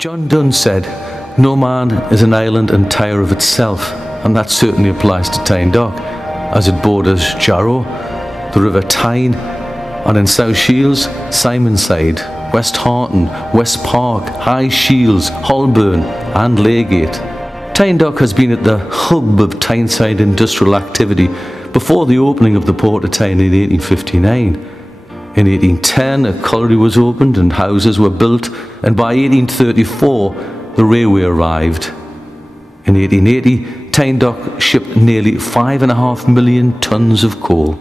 John Donne said, "No man is an island entire of itself," and that certainly applies to Tyne Dock, as it borders Jarrow, the River Tyne, and in South Shields, Simonside, West Harton, West Park, High Shields, Holborn and Laygate. Tyne Dock has been at the hub of Tyneside industrial activity before the opening of the Port of Tyne in 1859. In 1810 a colliery was opened and houses were built, and by 1834 the railway arrived. In 1880 Tyne Dock shipped nearly 5.5 million tonnes of coal.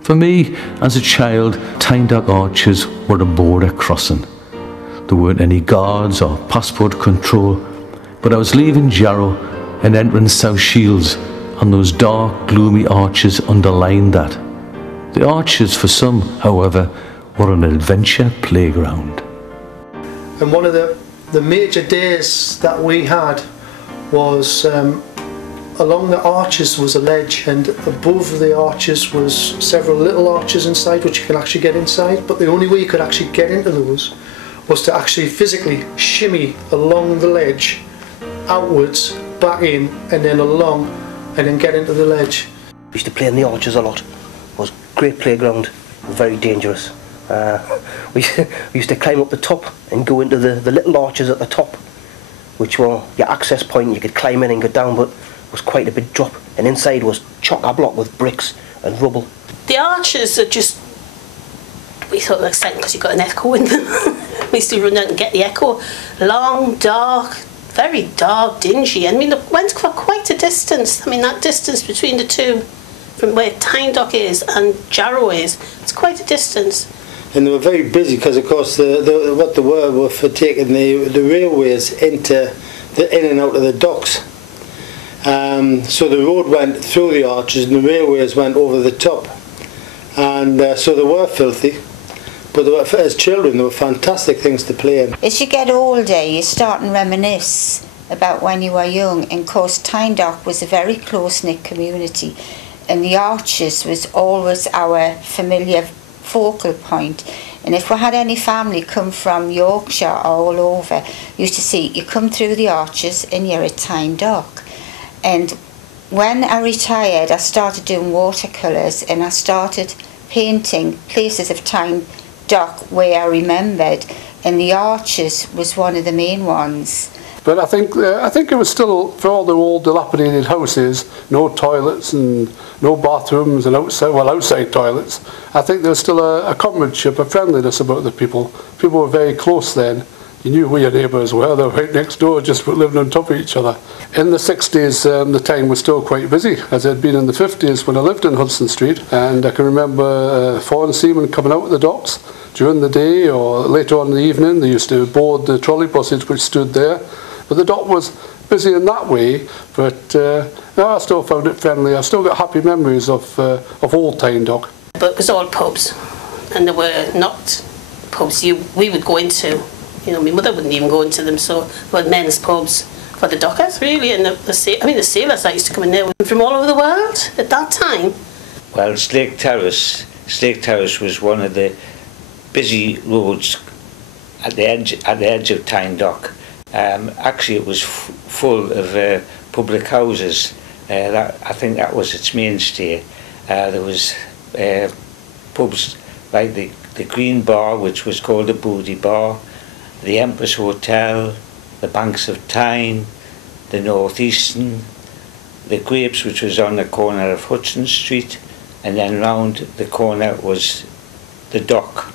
For me, as a child, Tyne Dock arches were a border crossing. There weren't any guards or passport control, but I was leaving Jarrow and entering South Shields, and those dark, gloomy arches underlined that. The arches, for some, however, were an adventure playground. And one of the major days that we had was along the arches was a ledge, and above the arches was several little arches inside which you can actually get inside, but the only way you could actually get into those was to actually physically shimmy along the ledge, outwards, back in, and then along, and then get into the ledge. We used to play in the arches a lot. It was a great playground, very dangerous. We used to climb up the top and go into the little arches at the top, which were your access point. You could climb in and go down, but it was quite a big drop, and inside was chock-a-block with bricks and rubble. The arches are just, we thought they were exciting because you got an echo in them. We used to run out and get the echo. Long, dark, very dark, dingy. I mean, it went for quite a distance. I mean, that distance between the two, from where Tyne Dock is and Jarrow is, it's quite a distance. And they were very busy because, of course, what they were for taking the railways into in and out of the docks. So the road went through the arches and the railways went over the top, and so they were filthy, but they were, as children, they were fantastic things to play in. As you get older, you start and reminisce about when you were young, and of course Tyne Dock was a very close-knit community, and the arches was always our familiar focal point. And if we had any family come from Yorkshire or all over, you used to see, you come through the arches and you're at Tyne Dock. And when I retired, I started doing watercolours, and I started painting places of Tyne Dock where I remembered, and the arches was one of the main ones. But I think it was still, for all the old dilapidated houses, no toilets and no bathrooms and outside toilets. I think there was still a comradeship, a friendliness about the people. People were very close then. You knew where your neighbours were. They were right next door, just living on top of each other. In the 60s, the town was still quite busy, as it had been in the 50s when I lived in Hudson Street. And I can remember foreign seamen coming out of the docks during the day, or later on in the evening. They used to board the trolley buses which stood there. But the dock was busy in that way, but no, I still found it friendly. I still got happy memories of old Tyne Dock. But it was all pubs, and there were not pubs we would go into. You know, my mother wouldn't even go into them, so there were men's pubs for the dockers, really, and the sailors that used to come in there from all over the world at that time. Well, Slake Terrace was one of the busy roads at the edge of Tyne Dock. Actually, it was full of public houses. I think that was its mainstay. There was pubs like the Green Bar, which was called the Booty Bar, the Empress Hotel, the Banks of Tyne, the North Eastern, the Grapes, which was on the corner of Hudson Street, and then round the corner was the Dock.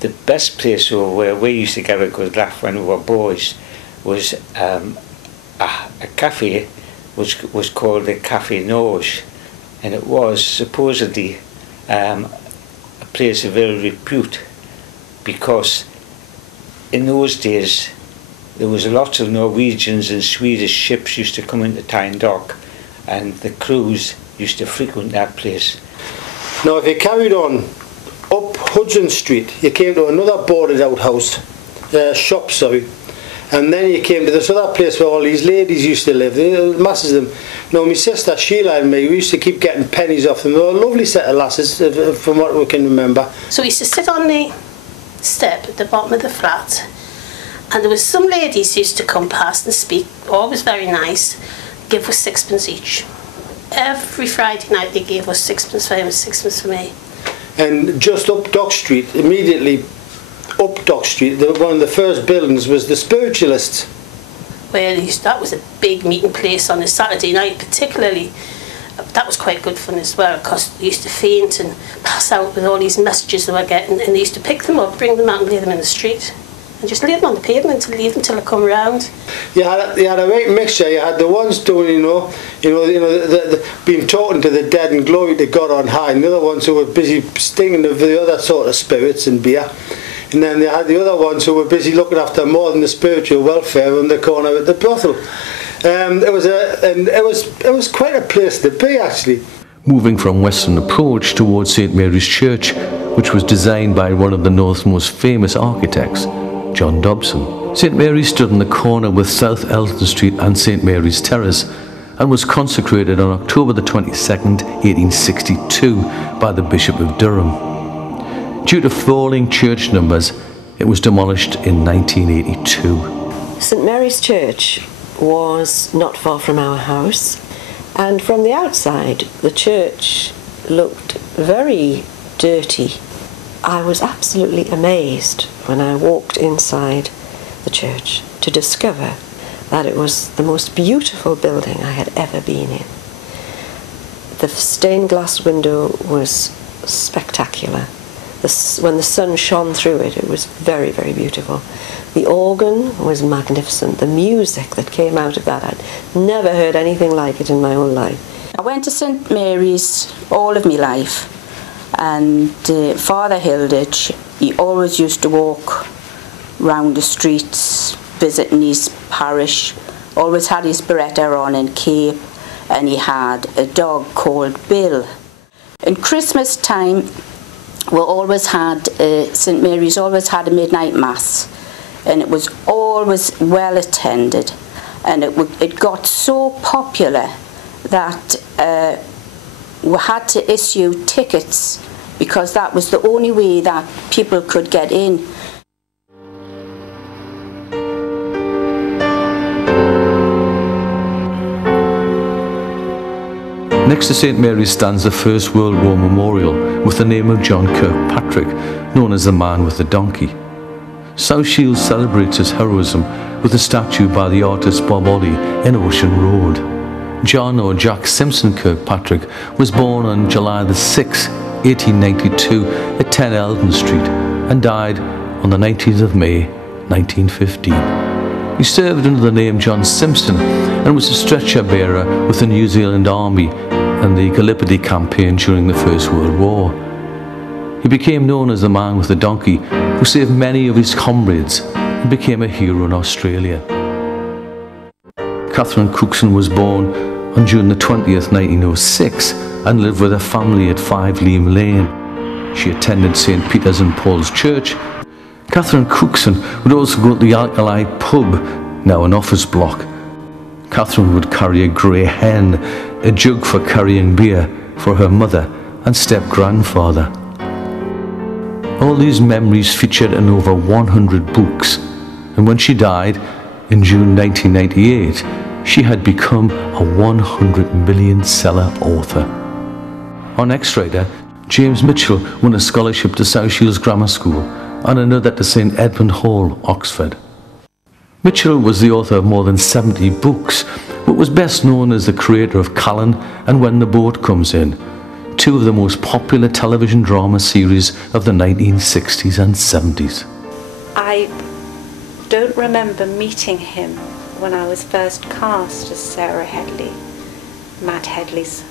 The best place where we used to get a good laugh when we were boys was a cafe which was called the Café Norge, and it was supposedly a place of ill repute because in those days there was lots of Norwegians and Swedish ships used to come into Tyne Dock, and the crews used to frequent that place. Now if you carried on up Hudson Street, you came to another boarded out house, shop, sorry, and then you came to this other place where all these ladies used to live, masses of them. Now my sister Sheila and me, we used to keep getting pennies off them. They were a lovely set of lasses, from what we can remember. So we used to sit on the step at the bottom of the flat, And there was some ladies used to come past and speak, always very nice, give us sixpence each. Every Friday night they gave us sixpence for him and sixpence for me. And just up Dock Street, immediately up Dock Street, one of the first buildings was the Spiritualists. Well, that was a big meeting place on a Saturday night, particularly. That was quite good fun as well, because they used to faint and pass out with all these messages they were getting, and they used to pick them up, bring them out and lay them in the street. And just leave them on the pavement and leave them till they come round. You had a right mixture. You had the ones doing, being talking to the dead and glory to God on high, and the other ones who were busy stinging of the other sort of spirits and beer. And then they had the other ones who were busy looking after more than the spiritual welfare on the corner at the brothel. It was quite a place to be, actually. Moving from Western Approach towards St Mary's Church, which was designed by one of the North's most famous architects, John Dobson. St Mary's stood on the corner with South Elton Street and St Mary's Terrace, and was consecrated on October the 22nd, 1862 by the Bishop of Durham. Due to falling church numbers, it was demolished in 1982. St Mary's Church was not far from our house, and from the outside the church looked very dirty. I was absolutely amazed when I walked inside the church to discover that it was the most beautiful building I had ever been in. The stained glass window was spectacular. When the sun shone through it, it was very, very beautiful. The organ was magnificent. The music that came out of that, I'd never heard anything like it in my whole life. I went to St Mary's all of my life, and Father Hilditch, he always used to walk round the streets visiting his parish, always had his beretta on and cape, and he had a dog called Bill. In Christmas time, we always had, St Mary's always had a midnight mass, and it was always well attended, and it got so popular that we had to issue tickets because that was the only way that people could get in. Next to St Mary's stands the First World War Memorial with the name of John Kirkpatrick, known as the Man with the Donkey. South Shields celebrates his heroism with a statue by the artist Bob Ollie in Ocean Road. John or Jack Simpson Kirkpatrick was born on July the 6th, 1892 at 10 Eldon Street and died on the 19th of May, 1915. He served under the name John Simpson and was a stretcher bearer with the New Zealand Army and the Gallipoli campaign during the First World War. He became known as the Man with the Donkey, who saved many of his comrades and became a hero in Australia. Catherine Cookson was born on June the 20th, 1906 and lived with her family at 5 Leam Lane. She attended St Peter's and Paul's Church. Catherine Cookson would also go to the Alkali pub, now an office block. Catherine would carry a grey hen, a jug for carrying beer for her mother and step-grandfather. All these memories featured in over 100 books, and when she died in June 1998, she had become a 100 million seller author. Our next writer, James Mitchell, won a scholarship to South Shields Grammar School and another to St Edmund Hall, Oxford. Mitchell was the author of more than 70 books, but was best known as the creator of Callan and When the Boat Comes In, two of the most popular television drama series of the 1960s and 70s. I don't remember meeting him when I was first cast as Sarah Headley, Matt Headley's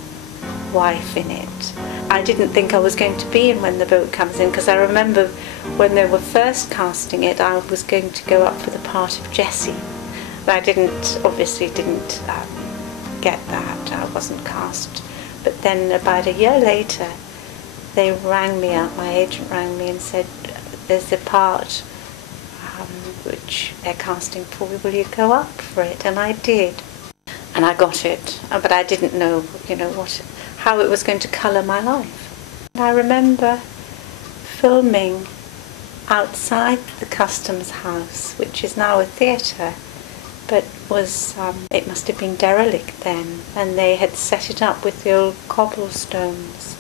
wife in it. I didn't think I was going to be in When the Boat Comes In, because I remember when they were first casting it, I was going to go up for the part of Jessie. I obviously didn't get that. I wasn't cast. But then about a year later, they rang me up, my agent rang me and said, there's a part which they're casting for, will you go up for it? And I did. And I got it, but I didn't know, how it was going to colour my life. I remember filming outside the Customs House, which is now a theatre, but was, it must have been derelict then, and they had set it up with the old cobblestones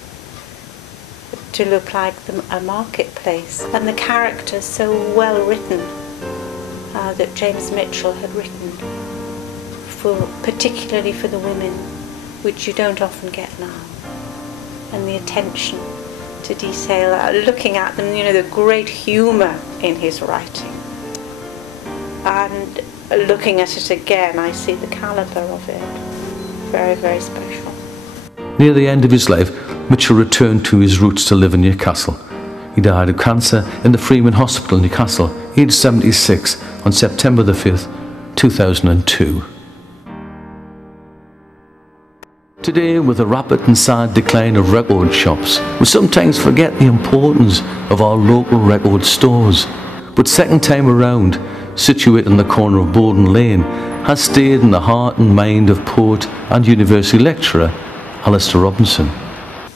to look like a marketplace. And the characters so well written that James Mitchell had written, particularly for the women, which you don't often get now. And the attention to detail, looking at them, you know, the great humour in his writing. And looking at it again, I see the calibre of it. Very, very special. Near the end of his life, Mitchell returned to his roots to live in Newcastle. He died of cancer in the Freeman Hospital in Newcastle, aged 76, on September the 5th, 2002. Today, with the rapid and sad decline of record shops, we sometimes forget the importance of our local record stores. But Second Time Around, situated in the corner of Borden Lane, has stayed in the heart and mind of poet and university lecturer Alistair Robinson.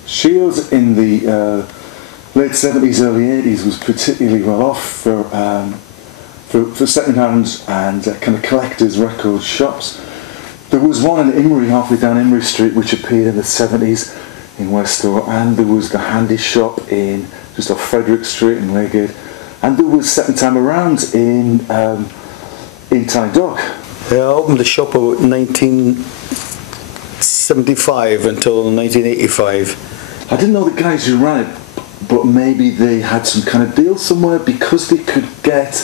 Shields in the late 70s, early 80s was particularly well off for second-hand and kind of collectors' record shops. There was one in Imrie, halfway down Imrie Street, which appeared in the 70s in Westall, and there was the Handy Shop in just off Frederick Street in Reigate, and there was Second Time Around in Tyne Dock. I opened the shop about 1975 until 1985. I didn't know the guys who ran it, but maybe they had some kind of deal somewhere because they could get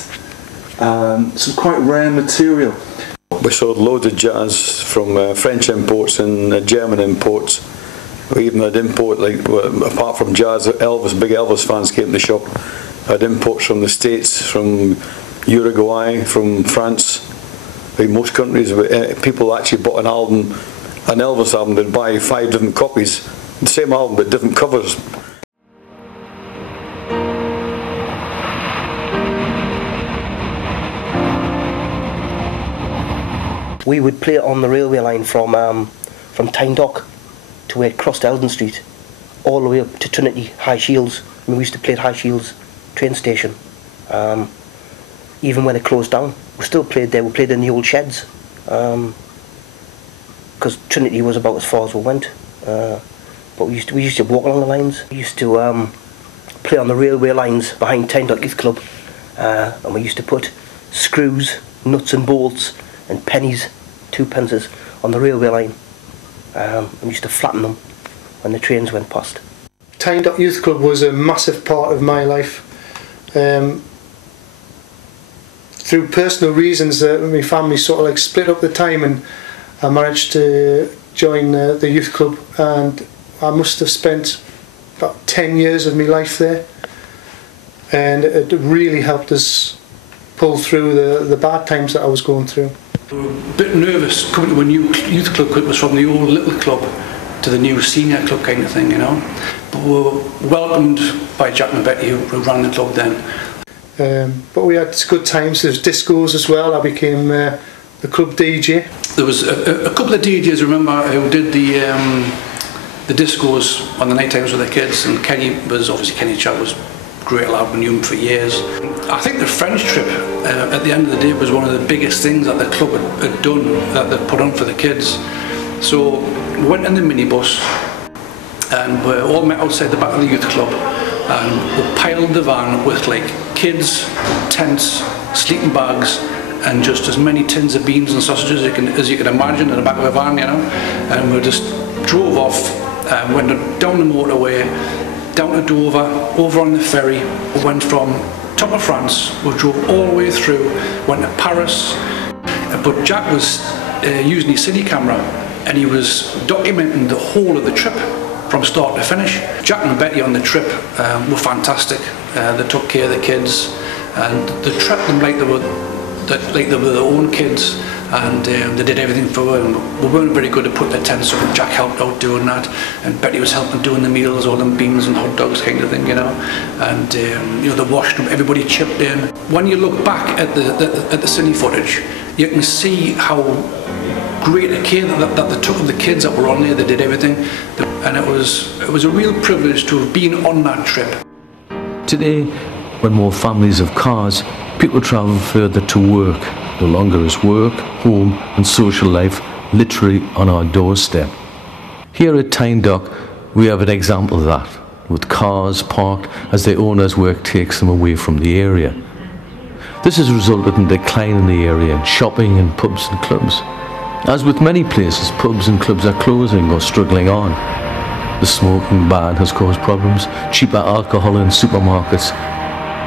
some quite rare material. We sold loads of jazz from French imports and German imports. We even had import, like apart from jazz, Elvis, big Elvis fans came to the shop. Had imports from the States, from Uruguay, from France. In most countries, people actually bought an album, an Elvis album, they'd buy 5 different copies, the same album but different covers. We would play it on the railway line from Tyne Dock to where it crossed Eldon Street, all the way up to Trinity, High Shields. I mean, we used to play at High Shields train station. Even when it closed down, we still played there. We played in the old sheds because Trinity was about as far as we went. But we used to walk along the lines. We used to play on the railway lines behind Tyne Dock Youth Club, and we used to put screws, nuts and bolts and pennies, 2 pences, on the railway line, and we used to flatten them when the trains went past. Tyne Dock Youth Club was a massive part of my life. Through personal reasons, my family sort of like split up the time, and I managed to join the youth club, and I must have spent about 10 years of my life there, and it really helped us pull through the bad times that I was going through. We were a bit nervous coming to a new youth club because it was from the old little club to the new senior club kind of thing, you know. But we were welcomed by Jack and Betty who ran the club then. But we had good times. There was discos as well. I became the club DJ. There was a couple of DJs, remember, who did the discos on the night times with the kids, and Kennie Chow was great lad, we knew him for years. I think the French trip at the end of the day was one of the biggest things that the club had done, that they put on for the kids. So we went in the minibus and we all met outside the back of the youth club, and we piled the van with like kids, tents, sleeping bags, and just as many tins of beans and sausages as you can imagine in the back of a van, you know. And we just drove off, went down the motorway, down to Dover, over on the ferry. We went from top of France, we drove all the way through, went to Paris, but Jack was using his city camera and he was documenting the whole of the trip from start to finish. Jack and Betty on the trip were fantastic. They took care of the kids and they treated them like they were their own kids, and they did everything for them. We weren't very good at putting the tents up, and Jack helped out doing that, and Betty was helping doing the meals, all them beans and hot dogs kind of thing, you know. And you know, the washroom, everybody chipped in. When you look back at the cine footage, you can see how great a care that they took of the kids that were on there. They did everything, and it was a real privilege to have been on that trip. Today, when more families have cars, people travel further to work. No longer is work, home and social life literally on our doorstep. Here at Tyne Dock, we have an example of that, with cars parked as their owner's work takes them away from the area. This has resulted in a decline in the area in shopping and pubs and clubs. As with many places, pubs and clubs are closing or struggling on. The smoking ban has caused problems, cheaper alcohol in supermarkets,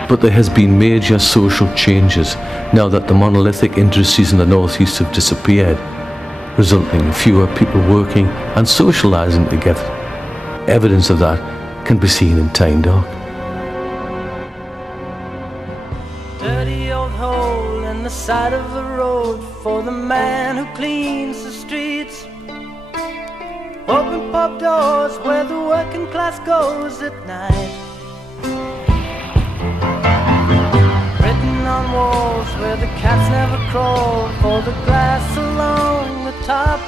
but there has been major social changes now that the monolithic industries in the northeast have disappeared, resulting in fewer people working and socialising together. Evidence of that can be seen in Tyne Dock. Dirty old hole in the side of the road for the man who cleans the streets. Open pub doors where the working class goes at night. Written on walls where the cats never crawl, for the glass along the top.